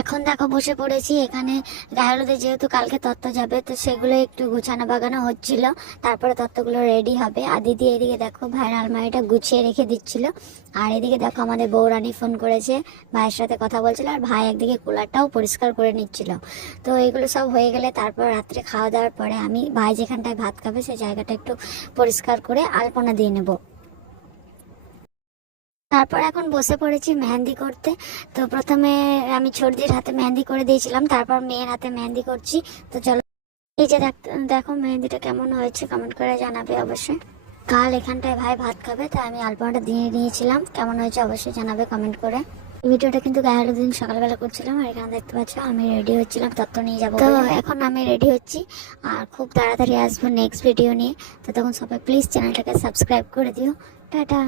এখন দেখো বসে পড়েছি এখানে। গায়ে হলুদে যেহেতু কালকে তত্ত্ব যাবে, তো সেগুলো একটু গুছানো বাগানো হচ্ছিল, তারপরে তত্ত্বগুলো রেডি হবে। আর দিদি এদিকে দেখো ভাইয়ের আলমারিটা গুছিয়ে রেখে দিচ্ছিল, আর এদিকে দেখো আমাদের বৌরানী ফোন করেছে, ভাইয়ের সাথে কথা বলছিল, আর ভাই একদিকে কুলারটাও পরিষ্কার করে নিচ্ছিল। তো এগুলো সব হয়ে গেলে তারপর রাত্রে খাওয়া দাওয়ার পরে আমি ভাই যেখানটায় ভাত খাবে সেই জায়গাটা একটু পরিষ্কার করে আলপনা দিয়ে নেবো। তারপর এখন বসে পড়েছি মেহেন্দি করতে। তো প্রথমে আমি ছোটদের হাতে মেহেন্দি করে দিয়েছিলাম, তারপর মেয়ের হাতে মেহেন্দি করছি। তো চলো, এই যে দেখো মেহেন্দিটা কেমন হয়েছে কমেন্ট করে জানাবে অবশ্যই। কাল এখানটায় ভাই ভাত খাবে, তাই আমি আলপনাটা দিয়ে নিয়েছিলাম, কেমন হয়েছে অবশ্যই জানাবে কমেন্ট করে। এই ভিডিওটা কিন্তু গায়ে হলুদ দিন সকালবেলা করছিলাম, আর এখানে দেখতে পাচ্ছ আমি রেডি হচ্ছিলাম তত্ত্ব নিয়ে যাবো। তো এখন আমি রেডি হচ্ছি, আর খুব তাড়াতাড়ি আসবো নেক্সট ভিডিও নিয়ে। তো তখন সবাই প্লিজ চ্যানেলটাকে সাবস্ক্রাইব করে দিও। টাটা।